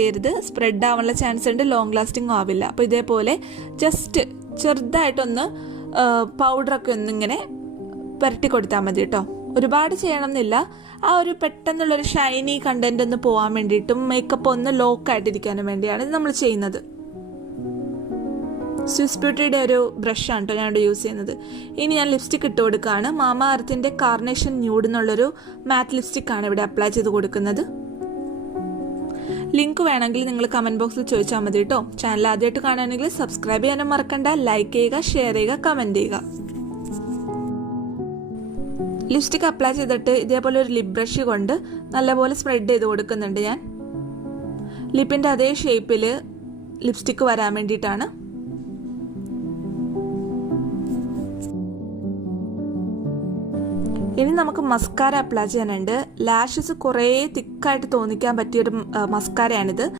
ചെയ്യരുത്, സ്പ്രെഡ് ആവാനുള്ള ചാൻസ് ഉണ്ട്, ലോങ് ലാസ്റ്റിംഗ് ആവില്ല. അപ്പോൾ ഇതേപോലെ ജസ്റ്റ് ചെറുതായിട്ടൊന്ന് പൗഡറൊക്കെ ഒന്നിങ്ങനെ പുരട്ടി കൊടുത്താൽ മതി കേട്ടോ. ഒരുപാട് ചെയ്യണം എന്നില്ല. ആ ഒരു പെട്ടെന്നുള്ളൊരു ഷൈനി കണ്ടന്റ് ഒന്ന് പോകാൻ വേണ്ടിയിട്ടും മേക്കപ്പ് ഒന്ന് ലോക്കായിട്ടിരിക്കാനും വേണ്ടിയാണ് ഇത് നമ്മൾ ചെയ്യുന്നത്. സ്വിസ് ബ്യൂട്ടിയുടെ ഒരു ബ്രഷാണ് കേട്ടോ ഞാനിവിടെ യൂസ് ചെയ്യുന്നത്. ഇനി ഞാൻ ലിപ്സ്റ്റിക് ഇട്ട് കൊടുക്കുകയാണ്. മാമ അർത്തിൻ്റെ കാർണേഷൻ ന്യൂഡ് എന്നുള്ളൊരു മാറ്റ് ലിപ്സ്റ്റിക് ആണ് ഇവിടെ അപ്ലൈ ചെയ്ത് കൊടുക്കുന്നത്. ലിങ്ക് വേണമെങ്കിൽ നിങ്ങൾ കമൻറ്റ് ബോക്സിൽ ചോദിച്ചാൽ മതി കേട്ടോ. ചാനൽ ആദ്യമായിട്ട് കാണുകയാണെങ്കിൽ സബ്സ്ക്രൈബ് ചെയ്യാനും മറക്കണ്ട, ലൈക്ക് ചെയ്യുക, ഷെയർ ചെയ്യുക, കമൻറ്റ് ചെയ്യുക. ലിപ്സ്റ്റിക് അപ്ലൈ ചെയ്തിട്ട് ഇതേപോലെ ഒരു ലിപ് ബ്രഷ് കൊണ്ട് നല്ലപോലെ സ്പ്രെഡ് ചെയ്ത് കൊടുക്കുന്നുണ്ട് ഞാൻ. ലിപ്പിൻ്റെ അതേ ഷേപ്പിൽ ലിപ്സ്റ്റിക് വരാൻ വേണ്ടിയിട്ടാണ്. ഇനി നമുക്ക് മസ്കാര അപ്ലൈ ചെയ്യാനുണ്ട്. ലാഷസ് കുറേ തിക്കായിട്ട് തോന്നിക്കാൻ പറ്റിയൊരു മസ്കാരയാണിത്.